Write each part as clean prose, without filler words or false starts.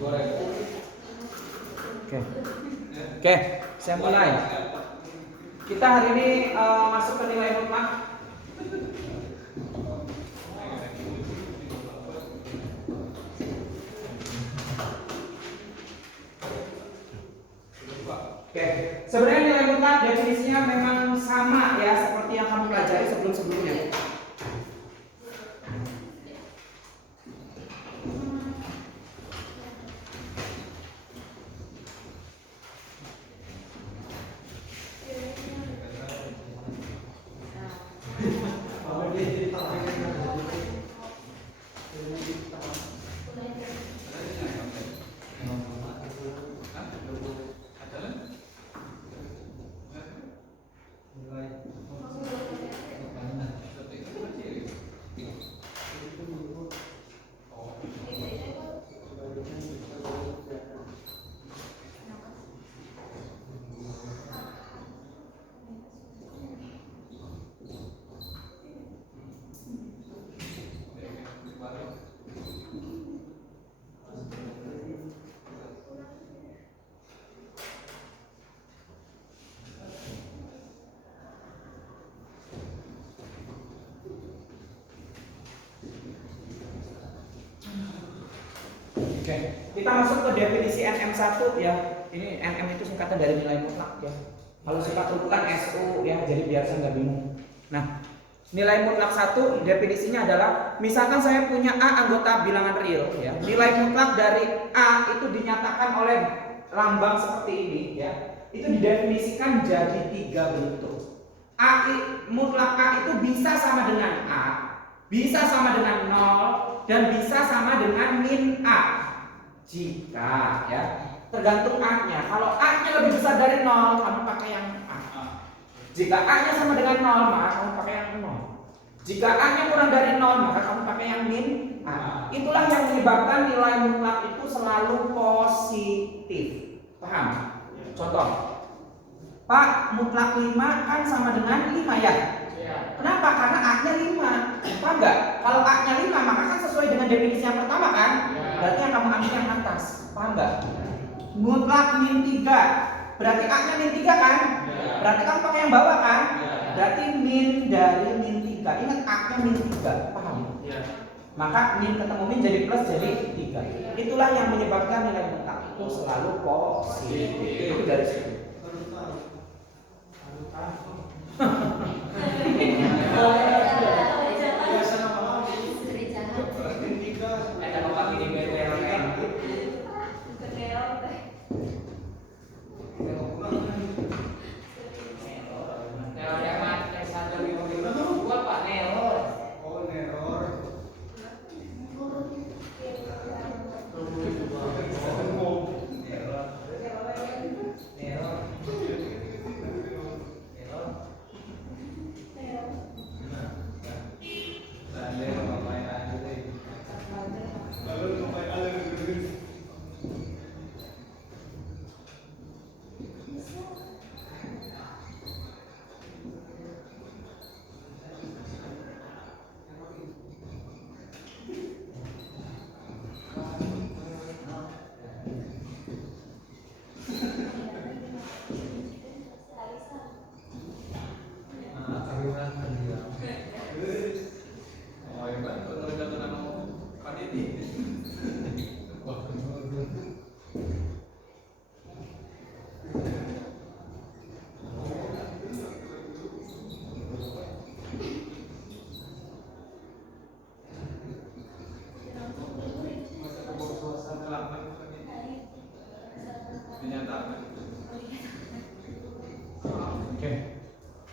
Oke, saya mulai. Kita hari ini masuk ke nilai mutlak. Oke, sebenarnya nilai mutlak definisinya memang sama ya seperti yang kamu pelajari sebelum-sebelumnya. Oke, kita masuk ke definisi NM1 ya. Ini NM itu singkatan dari nilai mutlak ya. Kalau sifat urutan SU ya, jadi biar saya nggak bingung. Nah, nilai mutlak 1 definisinya adalah misalkan saya punya A anggota bilangan real ya. Nilai mutlak dari A itu dinyatakan oleh lambang seperti ini ya. Itu didefinisikan jadi 3 bentuk. Mutlak A itu bisa sama dengan A, bisa sama dengan 0, dan bisa sama dengan min A. Jika ya, tergantung A-nya. Kalau A-nya lebih besar dari 0, kamu pakai yang A. Jika A-nya sama dengan 0, maka kamu pakai yang 0. Jika A-nya kurang dari 0, maka kamu pakai yang min A. Itulah yang menyebabkan nilai mutlak itu selalu positif. Paham? Contoh, Pak, mutlak 5 kan sama dengan 5 ya? Kenapa? Karena A-nya 5. Paham nggak? Kalau A-nya 5, maka kan sesuai dengan definisi yang pertama kan? Berarti yang kamu ambil yang atas. Paham nggak? Mutlak min 3. Berarti A-nya min 3 kan? Berarti kamu pakai yang bawah kan? Berarti min dari min 3. Ingat A-nya min 3. Paham? Maka min ketemu min jadi plus jadi 3. Itulah yang menyebabkan nilai mutlak itu selalu positif. Itu dari situ.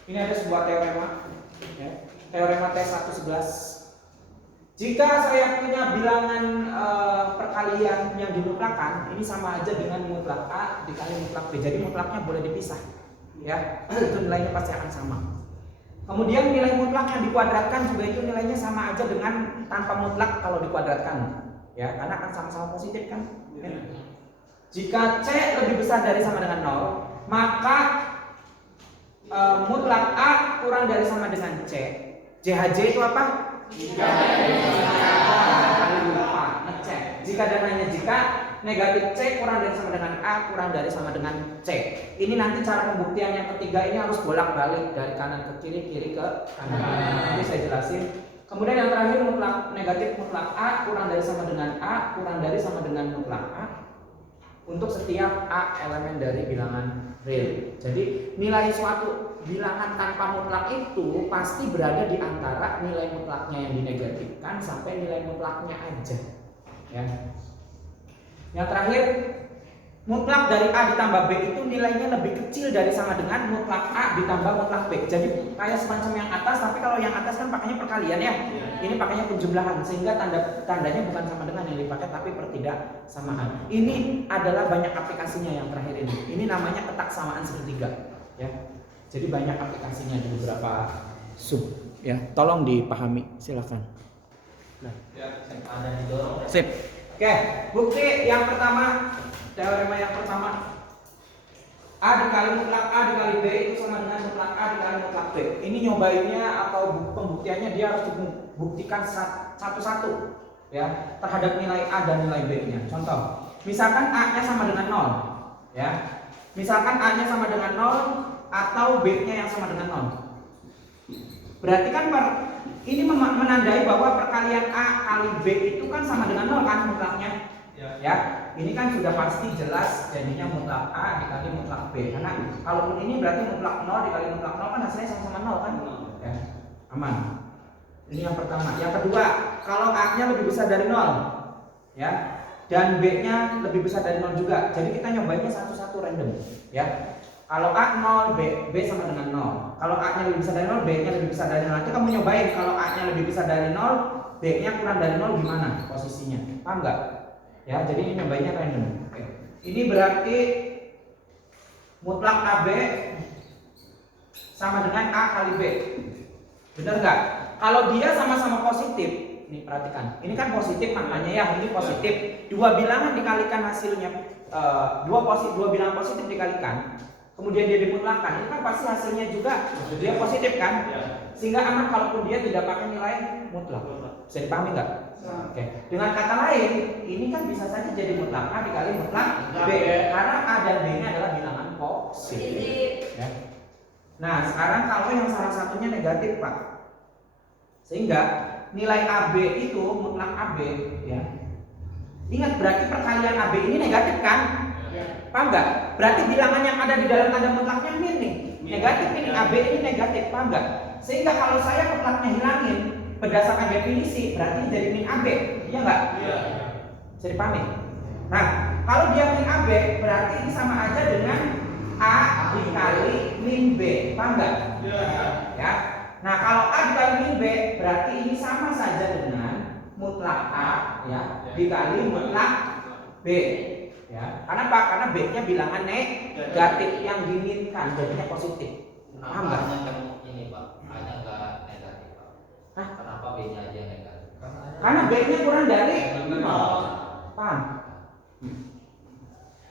Ini ada sebuah teorema ya. Teorema T111. Jika saya punya bilangan perkalian yang dimutlakkan, ini sama aja dengan mutlak A dikali mutlak B. Jadi mutlaknya boleh dipisah ya. Itu nilainya pasti akan sama. Kemudian nilai mutlak yang dikuadratkan juga itu nilainya sama aja dengan tanpa mutlak kalau dikuadratkan ya, karena akan sama-sama positif kan ya. Jika C lebih besar dari sama dengan 0, maka mutlak A kurang dari sama dengan C. JHJ itu apa? Jika lupa ngecek. Jika dan hanya jika negatif C kurang dari sama dengan A kurang dari sama dengan C. Ini nanti cara pembuktian yang ketiga ini harus bolak-balik dari kanan ke kiri, kiri ke kanan. Nanti saya jelasin. Kemudian yang terakhir mutlak negatif mutlak A kurang dari sama dengan A kurang dari sama dengan mutlak A untuk setiap A elemen dari bilangan real. Jadi nilai suatu bilangan tanpa mutlak itu pasti berada di antara nilai mutlaknya yang dinegatifkan sampai nilai mutlaknya aja. Ya. Yang terakhir, mutlak dari A ditambah B itu nilainya lebih kecil dari sama dengan mutlak A ditambah mutlak B. Jadi kayak semacam yang atas, tapi kalau yang atas kan pakainya perkalian ya. Ini pakainya penjumlahan sehingga tandanya bukan sama dengan yang dipakai tapi pertidaksamaan. Ini adalah banyak aplikasinya yang terakhir ini. Ini namanya ketaksamaan segitiga, ya. Jadi banyak aplikasinya di beberapa sub, ya. Tolong dipahami, silakan. Nah, ada didorong. Sip. Oke, bukti yang pertama, teorema yang pertama. A dikali mutlak A dikali B itu sama dengan mutlak A dikali mutlak B. Ini nyobainnya atau pembuktiannya dia harus dibuktikan satu-satu, ya, terhadap nilai A dan nilai B-nya. Contoh, misalkan A-nya sama dengan 0, ya. Misalkan A-nya sama dengan 0 atau B-nya yang sama dengan 0. Berarti kan ini menandai bahwa perkalian A kali B itu kan sama dengan 0 kan mutlaknya. Ya, ini kan sudah pasti jelas jadinya mutlak A dikali mutlak B. Karena kalaupun ini berarti mutlak 0 dikali mutlak 0 kan hasilnya sama-sama 0 kan? Ya, aman. Ini yang pertama. Yang kedua, kalau A-nya lebih besar dari 0, ya, dan B-nya lebih besar dari 0 juga. Jadi kita nyobainnya satu-satu random, ya. Kalau A 0, B sama dengan 0. Kalau A-nya lebih besar dari 0, B-nya lebih besar dari 0. Nanti kamu nyobain kalau A-nya lebih besar dari 0, B-nya kurang dari 0 gimana posisinya? Paham nggak? Ya, jadi ini nyobainnya random. Oke. Ini berarti mutlak AB sama dengan A kali B. Benar nggak? Kalau dia sama-sama positif, nih perhatikan. Ini kan positif maknanya ya, ini positif. Dua bilangan dikalikan hasilnya, dua bilangan positif dikalikan. Kemudian dia dimutlakkan, ini kan pasti hasilnya juga dia positif kan? Sehingga aman kalaupun dia tidak pakai nilai mutlak. Bisa dipahami nggak? Oke. Dengan kata lain, ini kan bisa saja jadi mutlak A dikali mutlak B karena A dan B-nya adalah bilangan positif. Ya. Nah, sekarang kalau yang salah satunya negatif, Pak. Sehingga nilai AB itu mutlak AB, ya. Ingat berarti perkalian AB ini negatif kan? Paham nggak? Berarti bilangan yang ada di dalam tanda mutlaknya min, negatif ini, AB ini negatif, paham nggak? Sehingga kalau saya mutlaknya hilangin berdasarkan definisi, berarti jadi min AB, iya nggak? Iya. Bisa dipahami? Nah, kalau dia min AB, berarti ini sama aja dengan A dikali min B, paham nggak? Iya. Ya. Nah, kalau A dikali min B, berarti ini sama saja dengan mutlak A, ya, dikali mutlak B. Ya, karena apa? Karena B-nya bilangan negatif yang diinginkan, jadinya positif. Paham nggak? Ini Pak, A-nya nggak negatif Pak. Hah? Kenapa B-nya aja negatif? Karena B-nya kurang dari 0. Paham?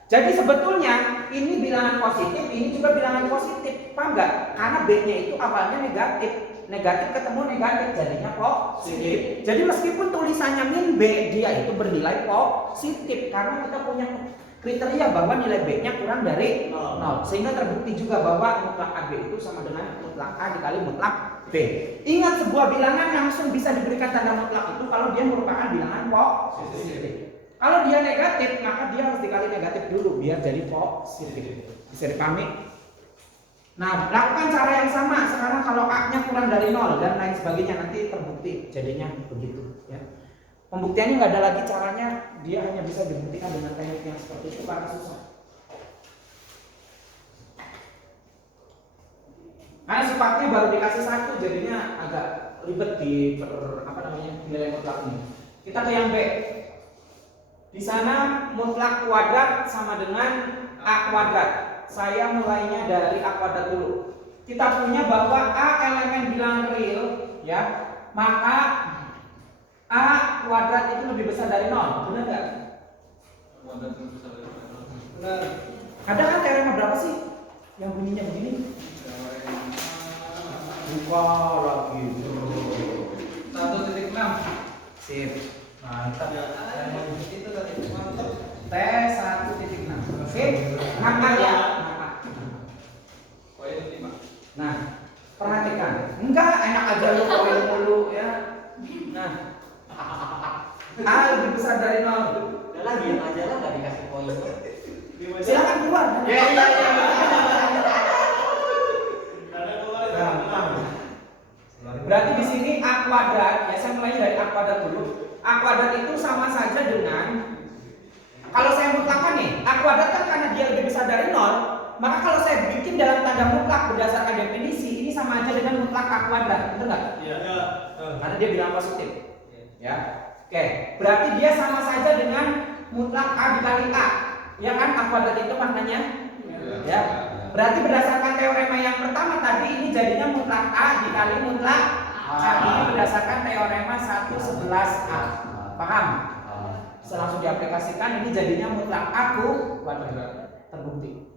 Jadi sebetulnya ini bilangan positif, ini juga bilangan positif. Paham nggak? Karena B-nya itu awalnya negatif. Negatif ketemu negatif jadinya positif. Jadi meskipun tulisannya min B, dia itu bernilai positif karena kita punya kriteria bahwa nilai B-nya kurang dari 0. Sehingga terbukti juga bahwa mutlak AB itu sama dengan mutlak A dikali mutlak B. Ingat, sebuah bilangan langsung bisa diberikan tanda mutlak itu kalau dia merupakan bilangan positif. Kalau dia negatif, maka dia harus dikali negatif dulu biar jadi positif. Bisa dipahami? Nah, lakukan cara yang sama. Sekarang kalau A-nya kurang dari 0 dan lain sebagainya, nanti terbukti jadinya begitu, ya. Pembuktiannya nggak ada lagi caranya, dia hanya bisa dibuktikan dengan teknik yang seperti itu karena susah. Karena sifatnya baru dikasih satu, jadinya agak ribet di nilai mutlak ini. Kita ke yang B. Di sana mutlak kuadrat sama dengan A kuadrat. Saya mulainya dari A kuadrat dulu. Kita punya bahwa A elemen bilangan real, ya, maka A kuadrat itu lebih besar dari 0. Benar nggak? Benar. Ada kan teorema berapa sih yang bunyinya begini? Buka lagi. 1.6. Sip. Mantap. Itu tadi mantap. hak A ya. Hak A. Poin 5. Nah, perhatikan. Enggak, enak aja lu poin mulu ya. Nah, A lebih besar dari 0. Udah lah diam aja lah nggak dikasih poin. Silakan keluar. Ya. Berarti di sini A kuadrat, ya saya mulai dari A kuadrat dulu. A kuadrat itu sama saja dengan, kalau saya mutlakkan nih, A kuadrat kan karena dia lebih besar dari 0, maka kalau saya bikin dalam tanda mutlak berdasarkan definisi, ini sama aja dengan mutlak A kuadrat, betul nggak? Iya. Karena dia bilang positif. Ya. Oke, berarti dia sama saja dengan mutlak A dikali A. Ya kan, A kuadrat itu maknanya? Ya. Berarti berdasarkan teorema yang pertama tadi, ini jadinya mutlak A dikali mutlak A. Ini berdasarkan teorema 1/11A. Paham? Bisa langsung diaplikasikan, ini jadinya mutlak A kuadrat. Terbukti.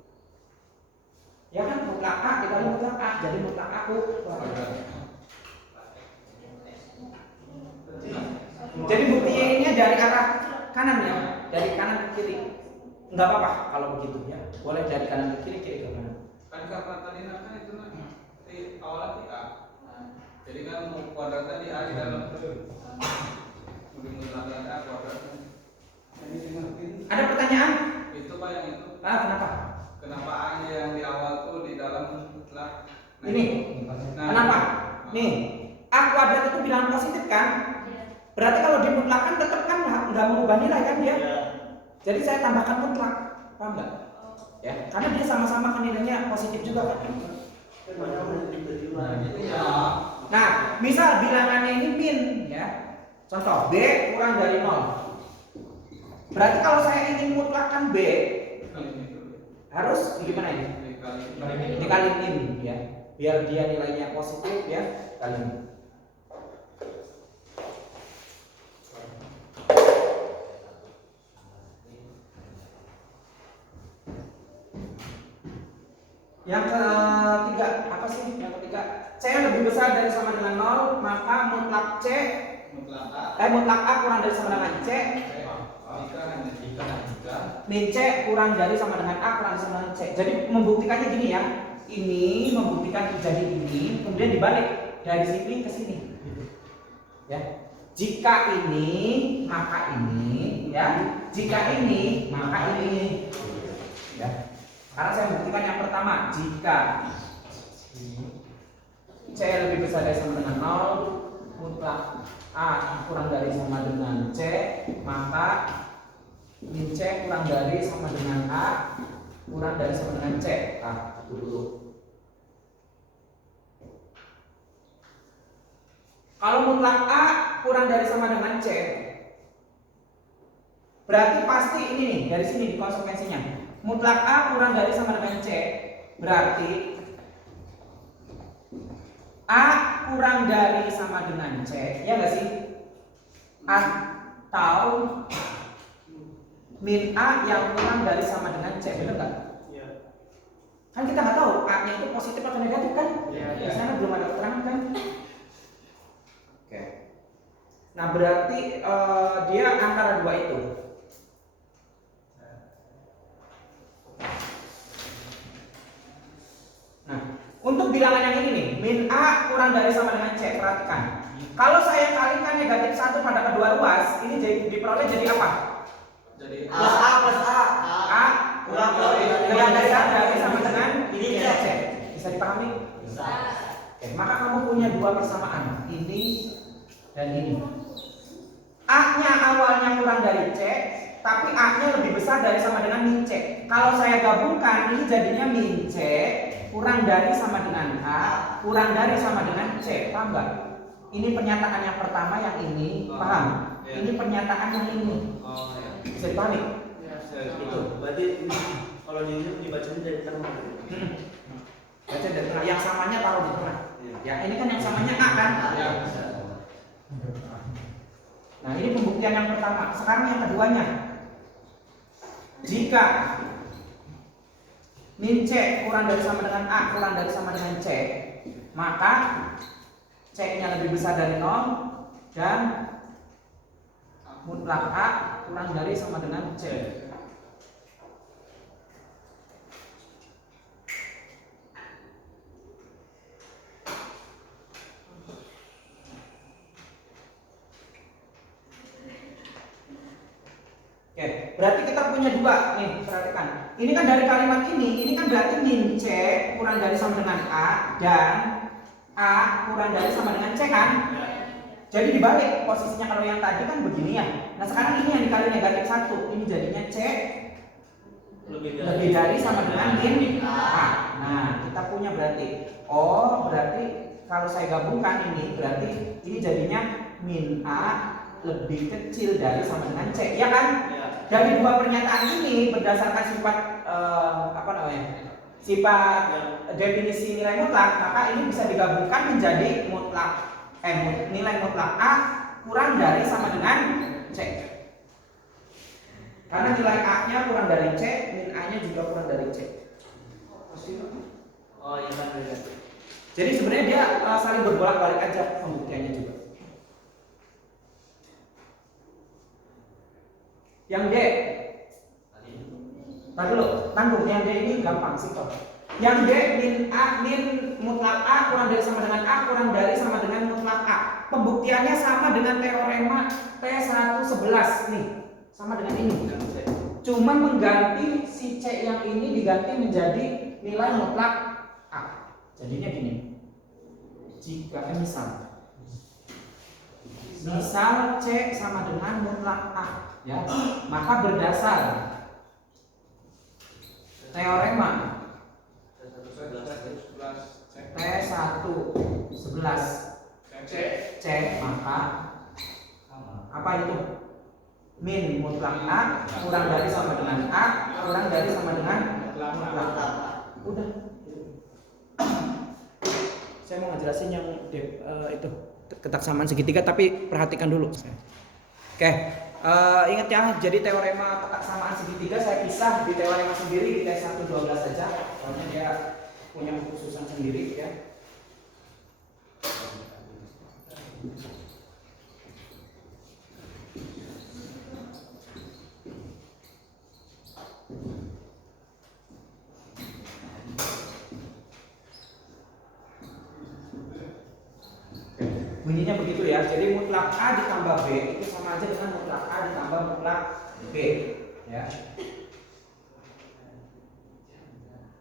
Ya kan, mutlak A dikali mutlak A, jadi mutlak A kuadrat. Jadi buktinya ini dari arah kanan ya, dari kanan ke kiri. Enggak apa-apa kalau begitu ya. Boleh dari kanan ke kiri, kiri ke kanan. Kan karena tadi kan itu di awalnya di A. Jadi kan mau kuadrat tadi A di dalam. Mungkin mutlak A kuadrat. Ada pertanyaan? Itu Pak yang itu. Kenapa? Kenapa A-nya yang di awal tuh di dalam mutlak? Ini. Kenapa? Nih, A kuadrat itu bilangan positif kan? Berarti kalau dimutlakkan tetap kan nggak mengubah nilai kan dia? Jadi saya tambahkan mutlak, paham nggak? Ya, karena dia sama-sama kan nilainya positif juga kan? Nah, gitu ya. Nah, misal bilangannya ini min, ya. Contoh B kurang dari 0. Berarti kalau saya ingin mutlakkan B, harus gimana ini? Dikali min, ya. Biar dia nilainya positif, ya. Kali min. Yang ketiga, apa sih? Yang ketiga, C lebih besar dari sama dengan 0, maka mutlak C mutlak A kurang dari sama dengan C. Min C kurang dari sama dengan A kurang dari sama dengan C. Jadi membuktikannya gini ya. Ini membuktikan terjadi ini, kemudian dibalik dari sini ke sini. Ya. Jika ini, maka ini, ya. Jika ini, maka ini. Ya. Karena saya buktikan yang pertama, jika C lebih besar dari sama dengan 0, mutlak A kurang dari sama dengan C, maka min C kurang dari sama dengan A kurang dari sama dengan C. Itu dulu. Kalau mutlak A kurang dari sama dengan C, berarti pasti ini nih, dari sini di konsekuensinya. Mutlak A kurang dari sama dengan C, berarti A kurang dari sama dengan C, ya nggak sih? Atau min A yang kurang dari sama dengan C, benar nggak? Iya. Kan kita nggak tahu A-nya itu positif atau negatif kan? Iya. Di sana belum ada keterangan kan? Oke. Nah berarti dia antara dua itu. Nah, untuk bilangan yang ini nih, min A kurang dari sama dengan C, perhatikan. Kalau saya kalikan negatif 1 pada kedua ruas, ini jadi diperoleh jadi apa? Jadi Plus A plus A. A Kurang dari dari sama dengan ini C. Bisa dipahami? Bisa. Oke, maka kamu punya dua persamaan, ini dan ini. A-nya awalnya kurang dari C, tapi A-nya lebih besar dari sama dengan min C. Kalau saya gabungkan, ini jadinya min C kurang dari sama dengan A kurang dari sama dengan C. Paham nggak? Ini pernyataan yang pertama, yang ini paham? Ini pernyataan yang ini. Bisa dipahami? Itu. Berarti kalau dibaca dari tengah. Baca dari tengah. Yang samanya taruh di tengah. Ya, ini kan yang samanya A kan? Nah, ini pembuktian yang pertama. Sekarang yang keduanya. Jika min C kurang dari sama dengan A kurang dari sama dengan C, maka C-nya lebih besar dari 0 dan mutlak A kurang dari sama dengan C. Oke, berarti kita punya dua nih, perhatikan. Ini kan dari kalimat ini kan berarti min C kurang dari sama dengan A dan A kurang dari sama dengan C kan? Jadi dibalik posisinya, kalau yang tadi kan begini ya. Nah sekarang ini yang dikali negatif 1, ini jadinya C lebih dari sama dengan min A. Nah kita punya berarti, oh berarti kalau saya gabungkan ini berarti ini jadinya min A lebih kecil dari sama dengan C, ya kan? Dari dua pernyataan ini berdasarkan sifat sifat definisi nilai mutlak, maka ini bisa digabungkan menjadi nilai mutlak A kurang dari sama dengan C. Karena nilai A-nya kurang dari C, min A-nya juga kurang dari C. Oh iya kan. Jadi sebenarnya dia saling berbolak-balik aja pembuktiannya juga. Yang D, tadi dulu, tanggung. Yang D ini gampang sih kok. Yang D min mutlak A kurang dari sama dengan A kurang dari sama dengan mutlak A. Pembuktiannya sama dengan teorema T111 nih, sama dengan ini. Cuman mengganti si C yang ini diganti menjadi nilai mutlak A. Jadinya gini. Jika misal C sama dengan mutlak A, ya, maka berdasar teorema T111 C, maka apa itu? Min mutlak A kurang dari sama dengan A kurang dari sama dengan mutlak A. Udah. Saya mau ngejelasin yang itu ketaksamaan segitiga, tapi perhatikan dulu. Oke, ingat ya, jadi teorema ketaksamaan segitiga saya pisah di teorema sendiri di T112 saja, soalnya dia punya kekhususan sendiri ya. Bunyinya begitu ya. Jadi mutlak A ditambah B itu sama aja dengan mutlak A ditambah mutlak B, ya.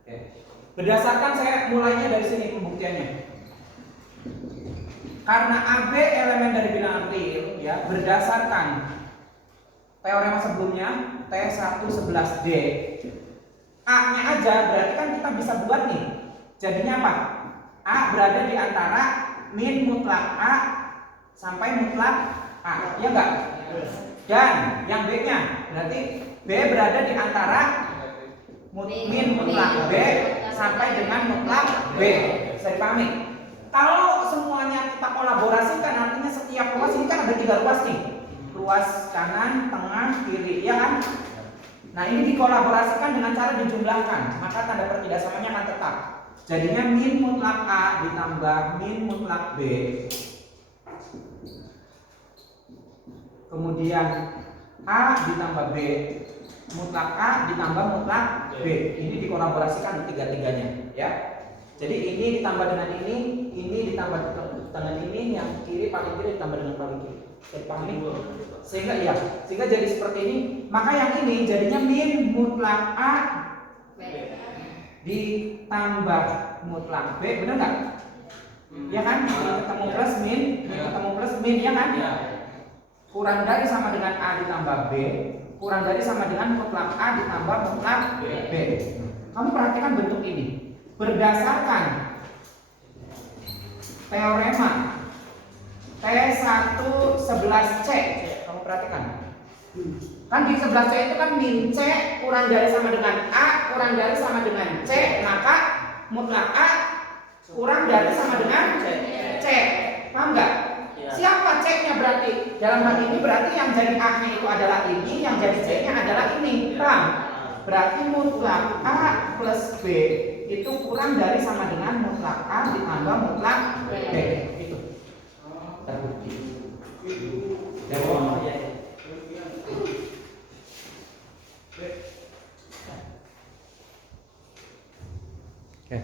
Oke. Berdasarkan, saya mulainya dari sini pembuktiannya. Karena AB elemen dari bilangan real, ya, berdasarkan teorema sebelumnya T111D, A-nya aja berarti kan kita bisa buat nih. Jadinya apa? A berada di antara min mutlak A sampai mutlak A, ya enggak? Dan yang B-nya berarti B berada di antara min mutlak B sampai dengan mutlak B. Bisa dipahami? Kalau semuanya kita kolaborasikan, artinya setiap ruas ini kan ada 3 ruas nih, ruas kanan, tengah, kiri, ya kan? Nah ini dikolaborasikan dengan cara dijumlahkan, maka tanda pertidaksamanya akan tetap. Jadinya min mutlak A ditambah min mutlak B, kemudian A ditambah B, mutlak A ditambah mutlak B. Ini dikolaborasikan tiga-tiganya, ya. Jadi ini ditambah dengan ini ditambah dengan ini, yang kiri paling kiri ditambah dengan paling kiri. Pahami? Sehingga jadi seperti ini. Maka yang ini jadinya min mutlak A ditambah mutlak B, benar nggak? Ya kan? Ketemu plus min, ketemu plus min, ya kan? Kurang dari sama dengan A ditambah B, kurang dari sama dengan mutlak A ditambah mutlak B. Kamu perhatikan bentuk ini. Berdasarkan teorema T111C, kamu perhatikan. Kan di 11C itu kan min C kurang dari sama dengan A kurang dari sama dengan C, maka mutlak A kurang dari sama dengan C. Paham nggak? Ya. Siapa C-nya berarti? Dalam hal ini berarti yang jadi A-nya itu adalah ini, yang jadi C-nya adalah ini. Paham? Berarti mutlak A plus B itu kurang dari sama dengan mutlak A ditambah mutlak B. Itu terbukti. Oh iya. Oke.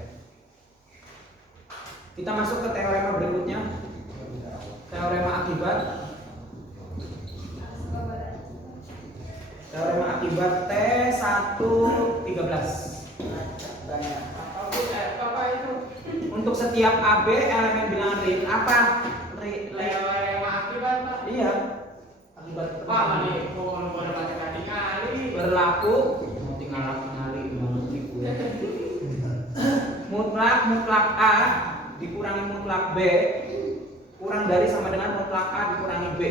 Kita masuk ke teorema berikutnya. Teorema akibat. Teorema akibat T113. Apa itu? Untuk setiap AB elemen bilangan real apa? Teorema akibat, Pak. Iya. Akibat Pak, nih, kok pada baca kali. berlaku mau tinggal kali banget nih gue. Mutlak A dikurangi mutlak B kurang dari sama dengan mutlak A dikurangi B.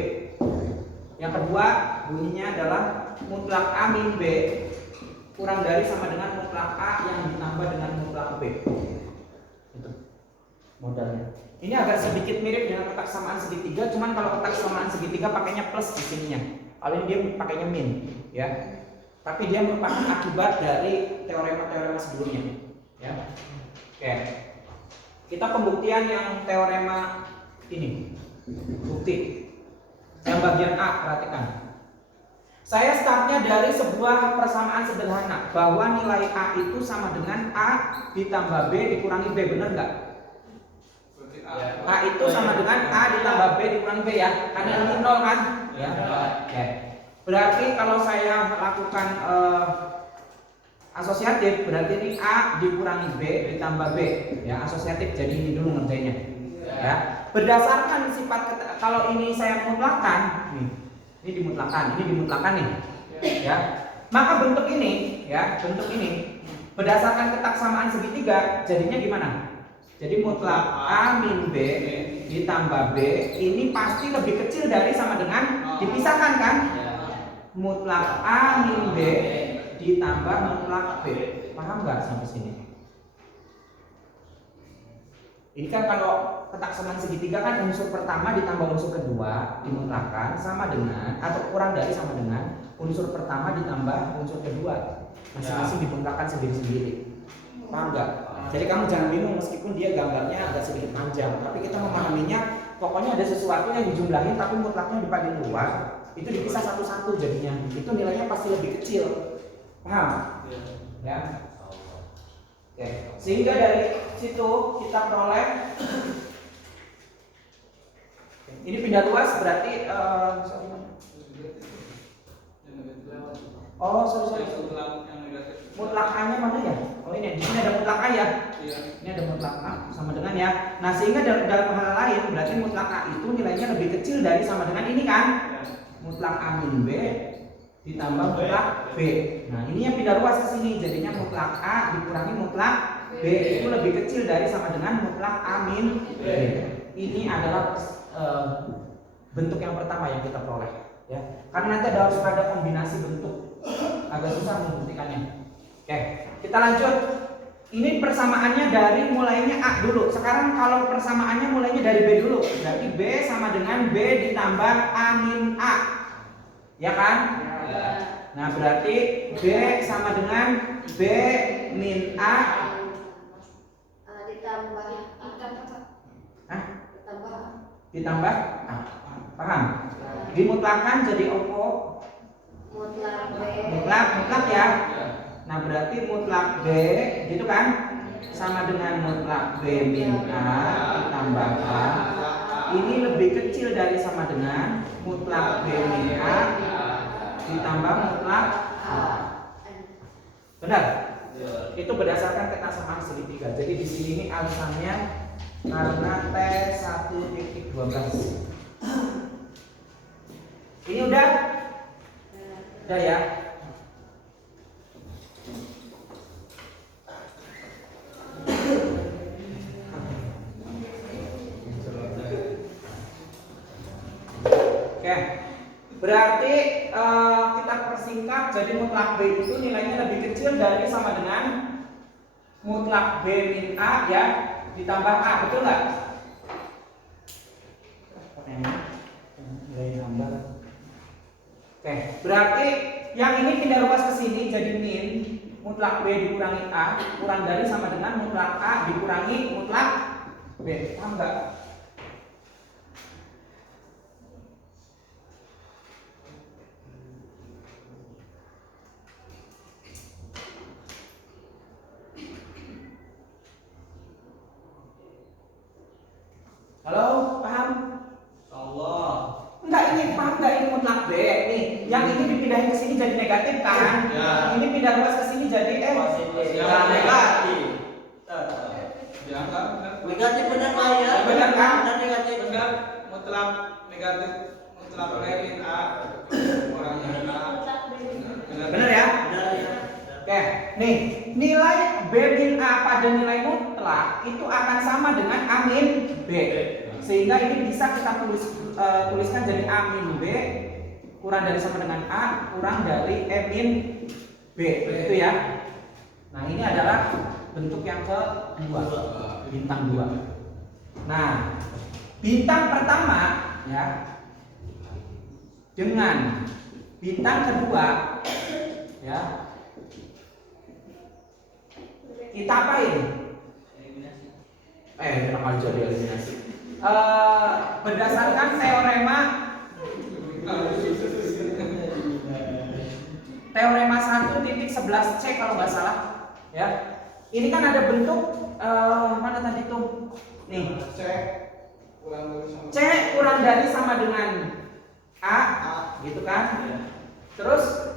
Yang kedua bunyinya adalah mutlak A min B kurang dari sama dengan mutlak A yang ditambah dengan mutlak B. Itu modalnya. Ini agak sedikit mirip dengan kotak samaan segitiga, cuman kalau kotak samaan segitiga pakainya plus di sininya. Kalau ini dia pakainya min, ya. Tapi dia merupakan akibat dari teorema-teorema sebelumnya, ya. Oke. Kita pembuktian yang teorema ini. Bukti. Yang bagian A, perhatikan. Saya startnya dari sebuah persamaan sederhana bahwa nilai A itu sama dengan A ditambah B dikurangi B, benar nggak? A itu sama dengan A ditambah B dikurangi B ya, karena ini 0 kan? Ya. Oke. Berarti kalau saya lakukan asosiatif, berarti ini A dikurangi B ditambah B, ya asosiatif. Jadi ini dulu ngerjainnya. Ya. Berdasarkan sifat kalau ini saya mutlakkan, nih, ini dimutlakan nih, ya. Maka bentuk ini, ya bentuk ini berdasarkan ketaksamaan segitiga, jadinya gimana? Jadi mutlak A min B ditambah B ini pasti lebih kecil dari sama dengan dipisahkan kan? Mutlak A min B ditambah mutlak B. Paham nggak sampai sini? Ini kan kalau ketaksamaan segitiga kan unsur pertama ditambah unsur kedua dimutlakan sama dengan atau kurang dari sama dengan unsur pertama ditambah unsur kedua masing-masing dimutlakan sendiri-sendiri. Paham nggak? Jadi kamu jangan bingung meskipun dia gambarnya agak sedikit panjang, tapi kita memahaminya pokoknya ada sesuatu yang dijumlahin tapi mutlaknya di paling luar itu dipisah satu-satu jadinya itu nilainya pasti lebih kecil. Paham? Ya. Oke. Sehingga dari situ kita peroleh ini pindah luas berarti sorry. Mutlak A-nya mana ya? Oh ini, di sini ada mutlak A ya? Iya. Ini ada mutlak A sama dengan ya. Nah sehingga dalam hal lain berarti mutlak A itu nilainya lebih kecil dari sama dengan ini kan? Mutlak A min B ditambah mutlak B. Nah ini yang pindah luas ke sini, jadinya mutlak A dikurangi mutlak B itu lebih kecil dari sama dengan mutlak A min B. Ini adalah bentuk yang pertama yang kita peroleh, ya. Karena nanti harus ada kombinasi bentuk, agak susah membuktikannya. Oke, kita lanjut. Ini persamaannya dari mulainya A dulu. Sekarang kalau persamaannya mulainya dari B dulu, berarti B sama dengan B ditambah A min A, ya kan? Ya. Nah berarti B sama dengan B min A ditambah A. Paham? Dimutlakan jadi opo? Mutlak ya. Nah berarti mutlak B gitu kan sama dengan mutlak B min A ditambah A. Ini lebih kecil dari sama dengan mutlak B min A ditambah mutlak A. Benar? Itu berdasarkan ketaksamaan segitiga. Jadi di sini ini alasannya karena T1.12. Ini udah ya. Oke, berarti kita persingkat jadi mutlak B itu nilainya lebih kecil dari sama dengan mutlak B min A ya ditambah A, betul nggak? Oke, berarti yang ini pindah luas ke sini jadi min mutlak B dikurangi A kurang dari sama dengan mutlak A dikurangi mutlak B. Paham nggak? Halo, paham? Allah. Enggak, ini paham nggak ini mutlak B nih? Yang ini dipindahin ke sini sini jadi negatif kan? Ya. Ini pindah luas ke sini jadi Positif. Ya, Nah, negatif. Dianggap Negatif benar Pak ya? Benar, kan? Benar negatif. benar mutlak negatif mutlak lain A orang yang A benar ya? Benar ya. Oke, nih nilai B min A pada nilai mutlak itu akan sama dengan A min B. Sehingga ini bisa kita tuliskan jadi A min B kurang dari sama dengan A kurang dari E min B, itu ya. Nah ini adalah bentuk yang kedua, bintang 2. Nah bintang pertama ya dengan bintang kedua ya kita apain? Kenapa jadi eliminasi? Berdasarkan teorema 1.11c kalau nggak salah ya. Ini kan ada bentuk mana tadi tuh? Nih, C kurang dari sama dengan A, gitu kan? Terus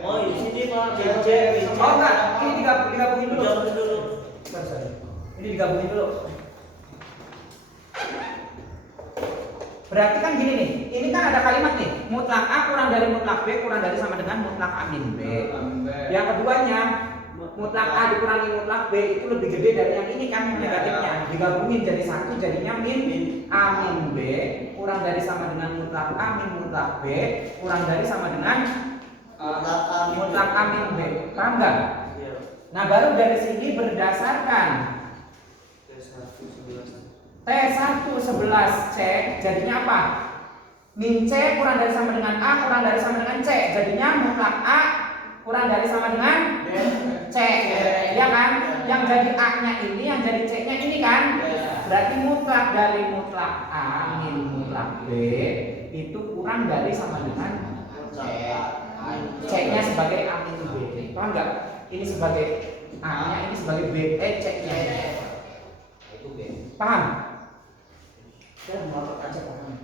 Oh, di sini Pak. BC. oh enggak, ini digabungin dulu. Jawab dulu. Sorry. Ini digabungin dulu. Berarti kan gini nih, ini kan ada kalimat nih, mutlak A kurang dari mutlak B kurang dari sama dengan mutlak A min B. Yang keduanya, mutlak A dikurangi mutlak B itu lebih gede dari yang ini kan, yang negatifnya. Digabungin jadi satu, jadinya min A min B kurang dari sama dengan mutlak A min mutlak B kurang dari sama dengan mutlak A min B. Paham nggak? Iya. Nah baru dari sini berdasarkan T111C jadinya apa? Min C kurang dari sama dengan A kurang dari sama dengan C, jadinya mutlak A kurang dari sama dengan C, ya kan? Yang jadi A-nya ini, yang jadi C-nya ini kan? Berarti mutlak dari mutlak A min mutlak B itu kurang dari sama dengan C-nya sebagai A min B. Paham nggak? Ini sebagai A-nya, ini sebagai B, C-nya. Itu B. Paham? Saya mau aja paham.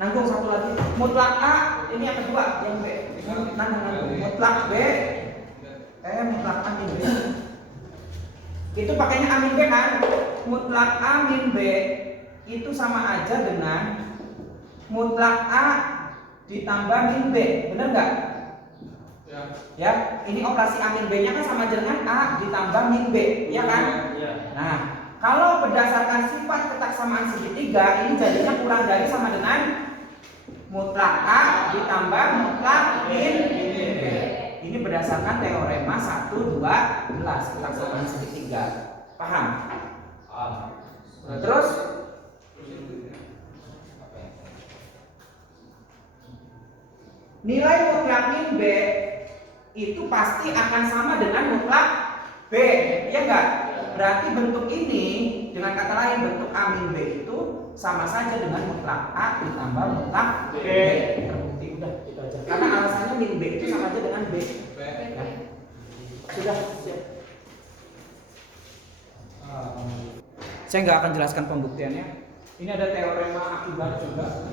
Nanggung satu lagi. Mutlak A ini yang kedua, yang B. Nanggung. Mutlak B, mutlak A min B. Itu pakainya A min B kan? Mutlak A min B itu sama aja dengan mutlak A ditambah min B, bener nggak? Ya, ini operasi A min B-nya kan sama aja dengan A ditambah min B, ya kan? Iya. Nah, kalau berdasarkan sifat ketaksamaan segitiga, ini jadinya kurang dari sama dengan mutlak A ditambah mutlak min B. Ini berdasarkan teorema 1.12 ketaksamaan segitiga. Paham? Terus nilai mutlak min B itu pasti akan sama dengan mutlak B, ya enggak? Berarti bentuk ini dengan kata lain bentuk A min B itu sama saja dengan mutlak A ditambah mutlak B. Terbukti udah itu aja. Karena alasannya min B itu sama aja dengan B. Ya. Sudah siap. Saya nggak akan jelaskan pembuktiannya. Ini ada teorema akibat juga.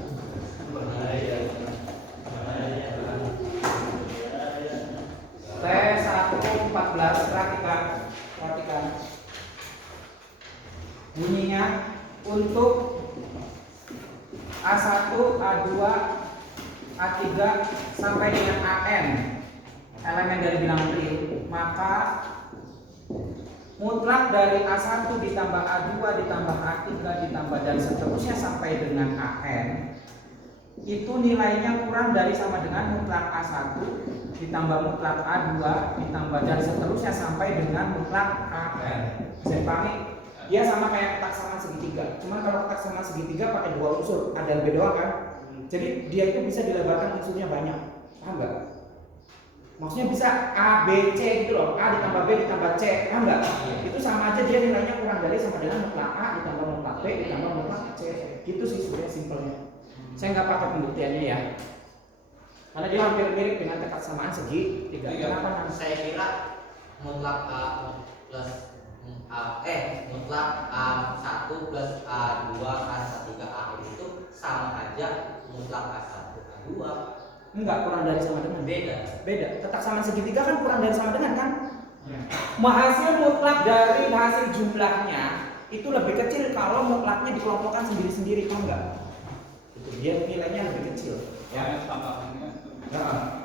T114 perhatikan. Bunyinya untuk A1, A2, A3 sampai dengan AN elemen dari bilangan real, maka mutlak dari A1 ditambah A2 ditambah A3 ditambah dan seterusnya sampai dengan AN itu nilainya kurang dari sama dengan mutlak A1 ditambah mutlak A2 ditambah dan seterusnya sampai dengan mutlak AN. Saya pahami? Dia sama kayak ketaksamaan segitiga. Cuma kalau ketaksamaan segitiga pakai dua unsur, A dan B doang kan. Jadi dia itu bisa dilebarkan unsurnya banyak. Paham nggak? Maksudnya bisa A, B, C gitu loh. A ditambah B ditambah C. Paham nggak? Itu sama aja dia nilainya kurang dari sama dengan mutlak A ditambah mutlak B ditambah mutlak C. Gitu sih sebenarnya simpelnya. Saya nggak pakai pembuktiannya ya. Karena dia hampir mirip dengan ketaksamaan segitiga. Kenapa? Saya kira mutlak A plus mutlak A1 plus A2 A3 A itu sama aja mutlak A1 A2. Enggak, kurang dari sama dengan. Beda. Beda. Ketaksamaan segitiga kan kurang dari sama dengan kan? Hasil mutlak dari hasil jumlahnya itu lebih kecil kalau mutlaknya dikelompokkan sendiri-sendiri, kan enggak? Itu dia nilainya lebih kecil. Yang tambahannya itu. Nah,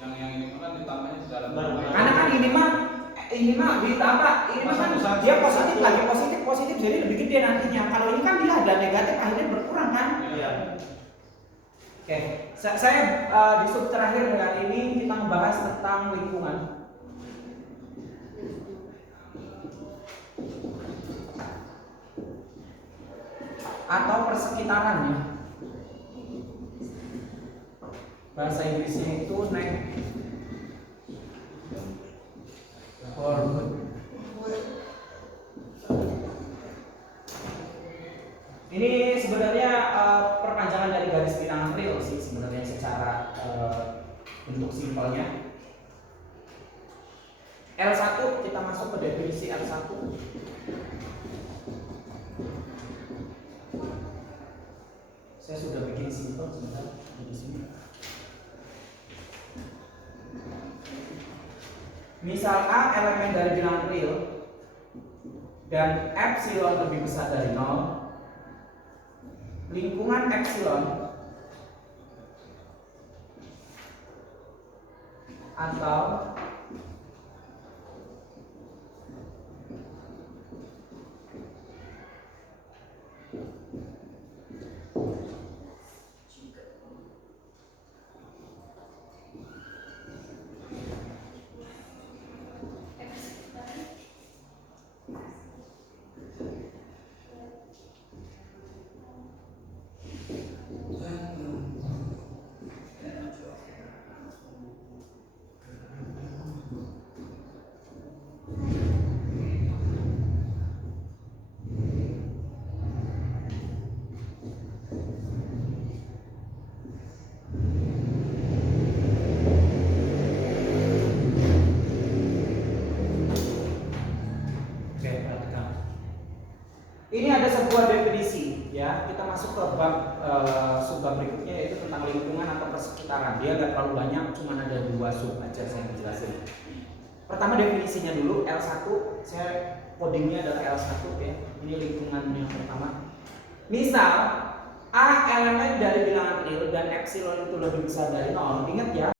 Yang ini kan ditambahnya di dalam. karena kan ini mah ditambah, ini mah kan dia positif lagi positif jadi lebih gede nantinya. Kalau ini kan dia ada negatif akhirnya berkurang kan? Iya. Oke, saya di sub terakhir dengan ini kita membahas tentang lingkungan. Atau persekitarannya. Bahasa Inggrisnya itu neighborhood. Ini sebenarnya perpanjangan dari garis bilangan real sih sebenarnya secara bentuk simpelnya. L1 kita masuk ke definisi L1. Saya sudah bikin simpel sebentar di sini. Misal A elemen dari bilangan real dan epsilon lebih besar dari 0. Lingkungan epsilon atau ini ada sebuah definisi ya. Kita masuk ke bab subbab berikutnya yaitu tentang lingkungan atau persekitaran. Dia nggak terlalu banyak, cuma ada 2 sub aja saya jelasin. Pertama definisinya dulu L1, saya codingnya adalah L1 ya. Ini lingkungan yang pertama. Misal A elemen dari bilangan real dan epsilon itu lebih besar dari 0. Ingat ya,